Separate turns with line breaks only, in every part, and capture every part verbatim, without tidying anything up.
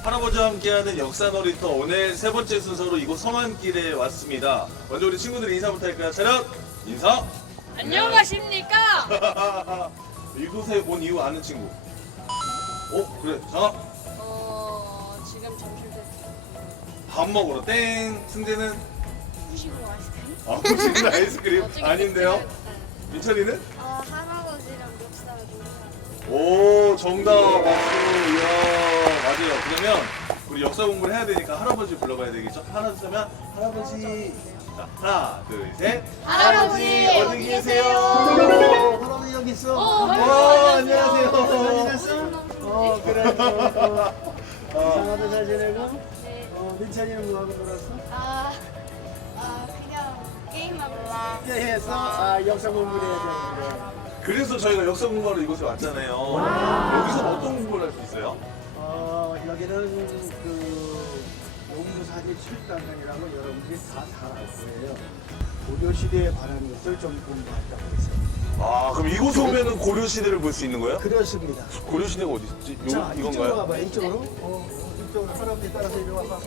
할아버지와 함께하는 역사 놀이터 오늘 세 번째 순서로 이곳 성안길에 왔습니다. 먼저 우리 친구들 인사부터 할까요? 차렷! 인사!
안녕하십니까?
이곳에 온 이유 아는 친구. 어? 그래. 자,
어 지금 점심 때
밥 먹으러 땡! 승재는?
후식으로 아이스크림?
아, 혹시 아이스크림?
어쩌게
아닌데요?
됐어요?
민철이는?
어, 할아버지랑 역사 놀이.
오, 정답! 박수! 이야, 맞아요. 그러면 우리 역사 공부를 해야 되니까 할아버지 불러봐야 되겠죠? 할아버지 하면 할아버지. 자, 하나, 둘, 셋.
할아버지,
어디
어디
계세요?
할아버지 여기 있어.
어,
와, 안녕하세요.
잘 지냈어? 어, 그래. 이상하도 잘 지내고?
네.
어, 민찬이는 뭐 하고 놀았어?
아, 아 그냥 게임하고 있어요.
예, 했어? 아, 역사 공부를 해야 되는데.
그래서 저희가 역사 공부하러 이곳에 왔잖아요. 여기서 어떤 공부를 할 수 있어요?
어, 여기는 그 용두사지 칠단이라고 여러분들이 다 잘 알 거예요. 고려시대에 관한 것을 좀 공부한다고 했어요.
아, 그럼 이곳에 오면은 고려 시대를 볼 수 있는 거예요?
그렇습니다.
고려 시대가 어디 있지? 요,
자, 이쪽으로
이건가요?
와봐. 이쪽으로. 어, 이쪽으로 할아버지 따라서 이리 와봐.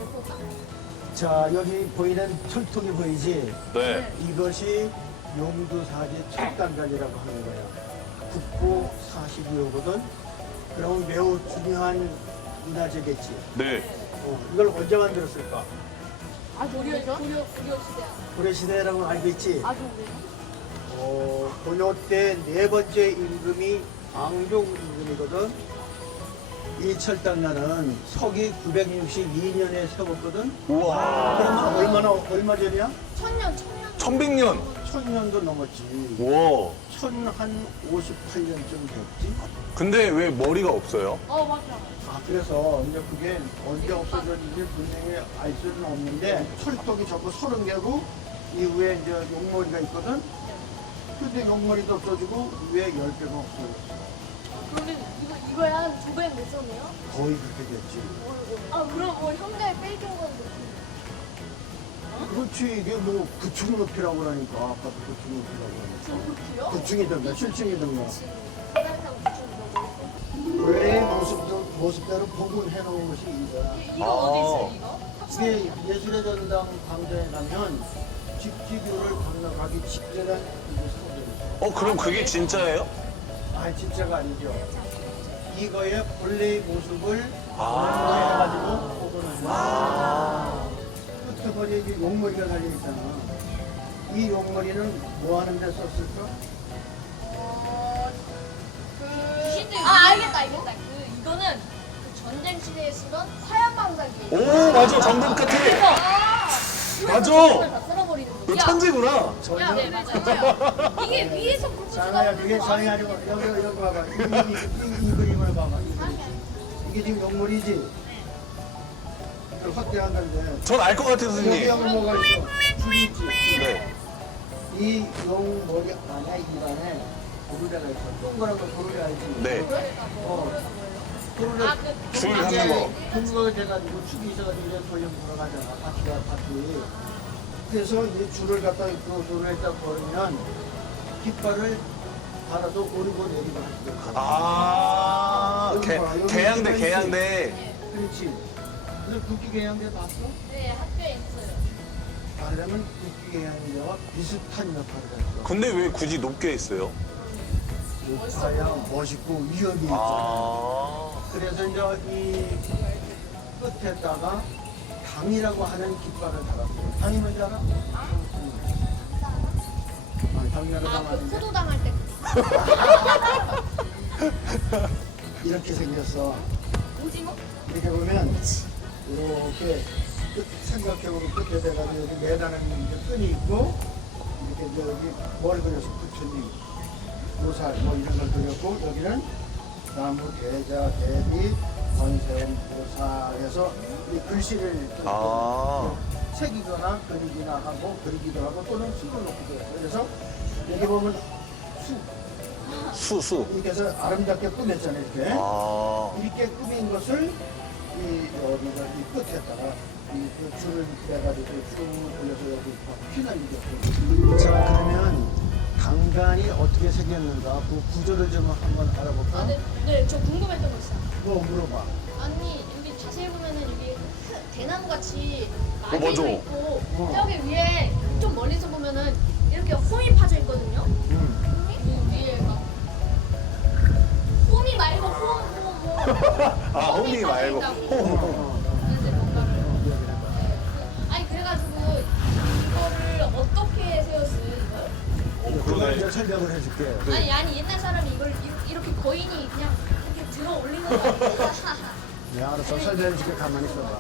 자, 여기 보이는 철통이 보이지?
네.
이것이 용두사지 칠단간이라고 하는 거야. 국보 사십이 호거든. 그럼 매우 중요한 문화재겠지.
네.
어, 이걸 언제 만들었을까?
아 고려 고려 고려 시대.
고려시대라고 알고 있지?
아 그래요?
어, 고려 때 네 번째 임금이 앙종 임금이거든. 이 철당나는 서기 구백육십이 년에 세웠거든.
우와.
그러면 얼마나 얼마 전이야?
천년, 천년.
천백년.
천년도 넘었지.
우와.
천한 오십팔 년쯤 됐지.
근데 왜 머리가 없어요?
어 맞아.
아, 그래서 이제 그게 언제 없어졌는지 분명히 알 수는 없는데 철통이 전부 서른 개고 이후에 이제 용머리가 있거든. 근데 용머리도 없어지고 위에 열 개가 없어졌어.
그러면 이거 이거야 한 두 배 됐었네요?
거의 그렇게 됐지.
아 그럼 뭐 현대 빼기는
그렇지. 이게 뭐 구층 높이라고 그러니까 아파트 구층 높이라고 하니까.
좀 높이요?
구층이든가 칠층이든가.
사람하고 붙여주고.
원래 모습도, 모습대로 복원해 놓은 것이 이거야.
이거 어디 있어요 이거?
이게 예술의 전당 광장에 가면 집지교를 건너가기 직전에 이게 서져 있어.
어, 그럼 그게 진짜예요?
아, 진짜가 아니죠. 이거의 본래의 모습을
아.
해가지고 복원한 거야. 끝에 보니 이게 용머리가 달려있잖아. 이 용머리는 뭐 하는 데 썼을까?
아 알겠다 알겠다. 그 이거는 그 전쟁 시대에 쓰던 화염 방사기.
오, 맞아. 정답 같아. 맞아.
다 쓸어버리는
너
거.
천재구나.
야, 네 맞아요. 이게 위에서 굵고
장아야, 그게 장이 아니고 여기 여기 봐봐. 이, 이, 이, 이 그림을 봐봐. 이 그림. 이게 지금 용머리지? 그걸 확대한 건데.
전 알 것 같아요,
여기
선생님.
여기 뭐가 있어? 줄이 있지?
네.
이 용머리 안에 입안에 도르래가 있어. 동그란 거 도르래 알지?
네.
어. 도르래.
아, 그
줄 감는 거.
근거가 돼가지고 축이 있어가지고 이제 돌려 돌아가잖아. 바퀴가 바퀴. 그래서 이 줄을 갖다 그 도르래에다 걸으면 깃발을 달아도 오르고 내리고 할 수가 있어.
아, 개, 개양대, 개양대.
그렇지. 그래서 국기계양대 봤어?
네 학교에 있어요.
말하면 국기계양대와 비슷한 역할을 했어.
근데 왜 굳이 높게 했어요?
높아야 멋있고 위험이 있잖아.
아.
그래서 이제 이 끝에다가 당이라고 하는 깃발을 달았어요. 당이 뭔지 알아? 아, 당이라고
아그
하는데
포도 당할 때.
이렇게 생겼어.
오징어?
이렇게 보면 이렇게 끝 삼각형으로 끝에 돼가지고 여기 매다는 이제 끈이 있고 이렇게 이제 여기 뭘 그려서 부처님, 요살 뭐 이런 걸 그렸고 여기는 나무, 대자, 대비, 권샘, 보살해서 이 글씨를 이렇게
아.
새기거나 그리기나 하고 그리기도 하고 또는 수를 놓기도 해요. 그래서 여기 보면 수
수, 수.
이렇게 해서 아름답게 꾸몄잖아요. 이렇게.
아.
이렇게 꾸민 것을 이 여기가 이 끝에다가 이그 줄을 빼가지고 쭉 올려서 여기 휘날리게. 자, 그러면 강간이 어떻게 생겼는가 그 구조를 좀 한번 알아볼까?
아, 네, 네, 저 궁금했던 거 있어요.
그거 물어봐.
아니, 여기 자세히 보면은 여기 큰 대나무 같이
어, 맞아.
많이 있고
어.
저기 위에 좀 멀리서 보면은 이렇게 홈이 파져 있거든요.
음.
이 위에가 홈이 말고 홈홈홈
아, 홈이 말고 홈.
그래서 뭔가를 네. 아니 그래가지고 이거를 어떻게 세웠어요 이걸?
어,
그거
그러네.
이제 설명을 해줄게.
네.
아니 아니 옛날 사람이 이걸 이- 이렇게 거인이 그냥 이렇게 들어 올리는 거 아니야?
네, 알았어. 설명해줄게. 가만히 있어봐.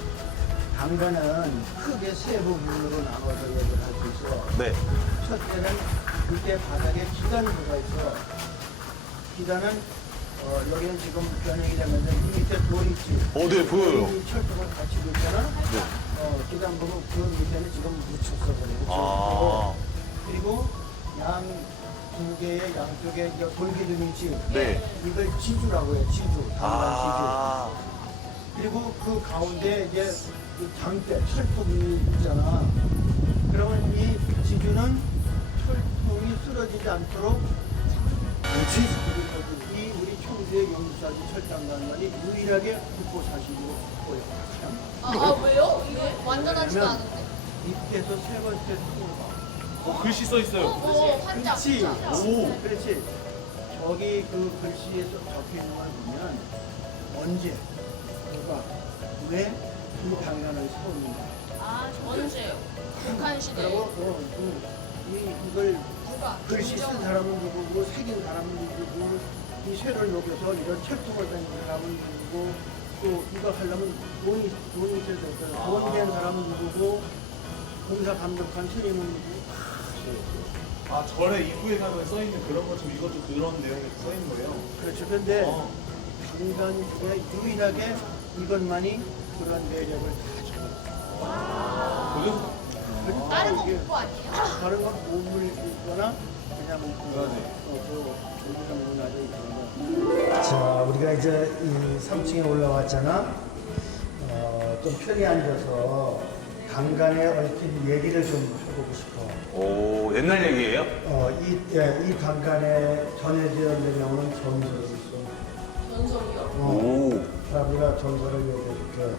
강간은 크게 세 부분으로 나눠서 얘기를 할 수 있어.
네.
첫째는 그때 바닥에 기단이 들어가 있어. 기단은 어, 여기는 지금 변형이 되면서 이 밑에 돌이 있지.
어, 네, 보여요.
이 철도가 닫히고 있잖아.
네.
어, 기단 보면 그 밑에는 지금 묻혔어. 그래.
아.
그리고 양 두 개의 양쪽에 이제 돌기둥이 있지.
네.
이걸 지주라고 해. 지주. 단관
아.
지주. 그리고 그 가운데 이제 그 장대, 철통이 있잖아. 그러면 이 지주는 철통이 쓰러지지 않도록 지주. 이 우리 청주의 용사지 철장관관이 유일하게 국보 사실로 보여.
아, 아 왜요? 이게 완전하지도
왜냐면
않은데.
입에서 세 번째 통으로 가.
어, 글씨 써
어,
있어요.
어, 환장.
그렇지.
오.
그렇지. 저기 그 글씨에 적혀 있는 걸 보면 언제, 누가, 왜 이 방향을 세우는가.
아, 언제요? 북한 시대.
그리고 어, 그, 이, 이걸
누가?
글씨 쓴
김정-
사람은 누구고, 새긴 사람은 누구고, 이 쇠를 녹여서 이런 철통을 뺀 사람은 누구고, 또 이거 하려면 돈이, 돈이 있어야 되잖아. 돈 된 사람은 누구고, 공사 감독한 스님은 누구고.
아, 절에 이부에 가면 써 있는 그런 것처럼 이것도 그런 내용이 써 있는 거예요.
그렇죠. 근데
어.
강간 중에 유일하게 이것만이 그런 매력을 가지고 있어요.
그래서
다른 거
이게
국보 아니에요?
다른 건 몸을 입거나 그냥 그,
맞아요.
어, 그 우리가 문화재 있는 거. 자, 우리가 이제 이 삼 층에 올라왔잖아. 어, 좀 편히 앉아서 강간에 얽힌 얘기를 좀 해보고 싶어.
오, 옛날 얘기예요?
어, 이, 예, 이 강간에 전해져 내려오는 전설이 있어.
전설이요?
어.
오.
자, 우리가 전설을 얘기해줄게.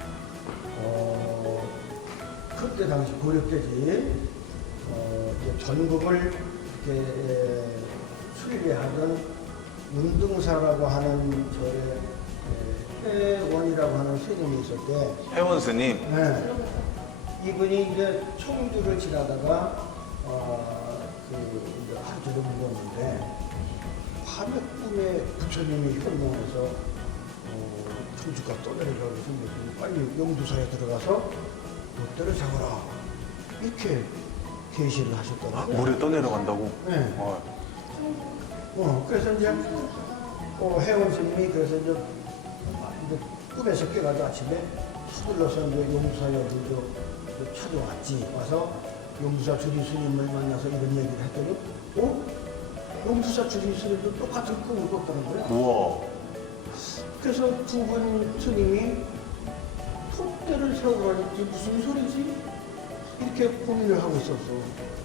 어, 그때 당시 고려 때지, 어, 이제 전국을 이렇게 에, 수리하던 윤등사라고 하는 저의 에, 회원이라고 하는 스님이 있었대.
회원 스님.
네. 이분이 이제 청주를 지나다가 어, 그 이제 하루 종일 묵었는데 밤에 꿈에 부처님이 현몽해서 어, 청주가 떠내려가고 생겼더니 빨리 용두사에 들어가서 롯데를 잡아라 이렇게 계시를 하셨더라고요.
물에 떠내려간다고?
네.
어.
어, 그래서 이제 어, 회원 스님이 그래서 이제, 이제 꿈에서 깨가지고 아침에 서둘러서 이제 용두사에 어디로 찾아왔지. 와서 용두사 주지 스님을 만나서 이런 얘기를 했더니, 어? 용두사 주지 스님도 똑같은 꿈을 꿨다는 거야.
우와.
그래서 두 분 스님이 톱대를 세우고 가는지 무슨 소리지? 이렇게 고민을 하고 있었어.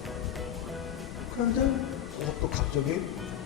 그런데 어, 또 갑자기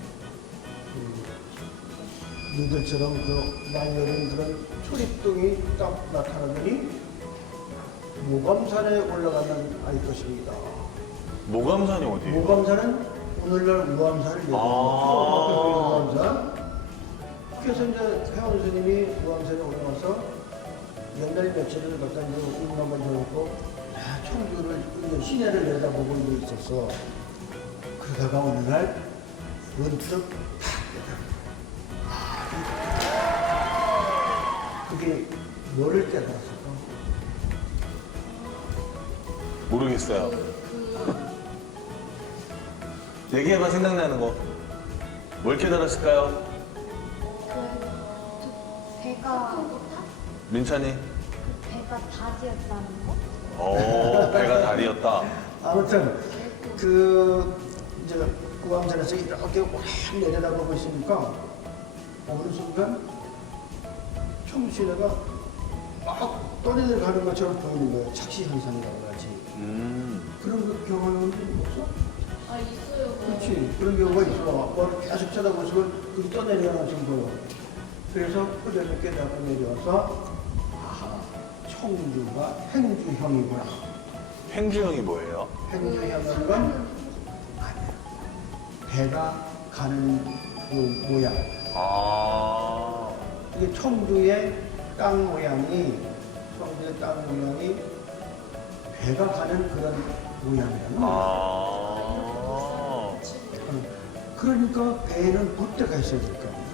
그 너들처럼 그 낭열인 그런 초립동이 딱 나타나더니 모감산에 올라가면 알 것입니다.
모감산이 어디예요?
모감산은 오늘날 우암산을 얘기합니다.
아.
우암산. 그래서 이제 회원 스님이 우암산에 올라가서 옛날 며칠을 갖다 이제 운동만 해놓고 청주를 이제 시내를 내다보고 이제 있었어. 그러다가 어느 날 문득 그게 뭐를 깨달았을까?
모르겠어요. 얘기해봐 생각나는 거. 뭘 깨달았을까요?
그 배가
민찬이?
배가 다지였다는 거?
오, 배가 다리였다.
아무튼 그 이제 우암산에서 이렇게 오래 내려다보고 있으니까 어느 순간 청시내가 막 떠내려가는 것처럼 보이는 거예요. 착시 현상이라고 하지.
음.
그런 그 경험은 없어?
아, 있어요. 그거.
그렇지. 그런 경우가 있어. 뭘 계속 쳐다보시면 그게 떠내려가는 좀 보여. 그래서 그대로 깨닫고 내려와서 청주가 행주형이구나.
행주형이 뭐예요?
행주형은 건 아니에요. 배가 가는 그 모양.
아,
이게 청주의 땅 모양이 청주의 땅 모양이 배가 가는 그런 모양이라는 거예요.
아,
그러니까 배에는 돛대가 있어야 될 거 아니에요.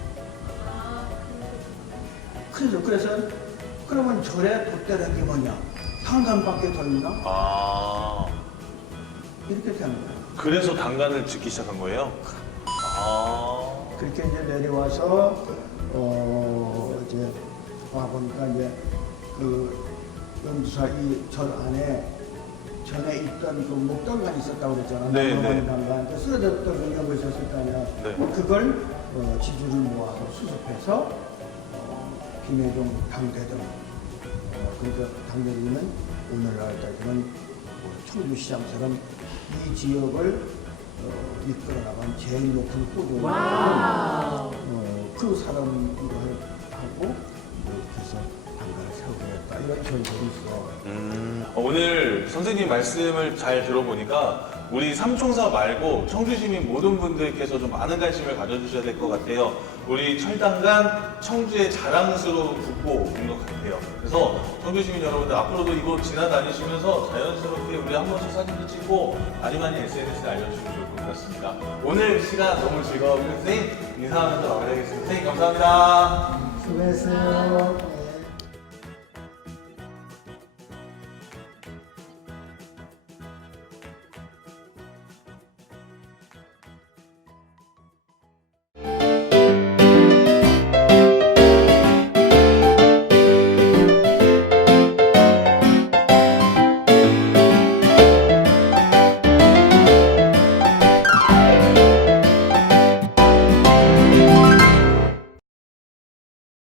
그래서 그래서 그러면 절에 돛대라는 게 뭐냐? 탄간밖에 더 있나?
아.
이렇게 되는 거예요.
그래서 단간을 짓기 시작한 거예요? 아.
그렇게 이제 내려와서 어 이제 와 보니까 이제 그 영주사 이 절 안에 전에 있던 그 목단관이 있었다고 그랬잖아.
네, 네.
목단관. 그 쓰러졌던 의료가 있었을 거 아니야.
네.
그걸 어, 지주를 모아서 수습해서 어, 김혜종 당대등. 어, 그러니까 당대등은 오늘날까지는 뭐 청주시장처럼 이 지역을 어, 이끌어 나간 제일 높은 호도 어, 그 사람으로 하고 이렇게 해서 당가를 세우겠다 이런 전설이 있어.
음, 오늘 선생님 말씀을 잘 들어보니까 우리 삼총사 말고 청주 시민 모든 분들께서 좀 많은 관심을 가져주셔야 될 것 같아요. 우리 철당간 청주의 자랑스러운 국보인 것 같아요. 그래서 청주 시민 여러분들 앞으로도 이곳 지나다니시면서 자연스럽게 우리 한 번씩 사진도 찍고 많이 많이 에스엔에스에 알려주시면 좋을 것 같습니다. 오늘 시간 너무 즐거웠고 선생님 인사하면서 마무리하겠습니다. 선생님 감사합니다.
수고했어요.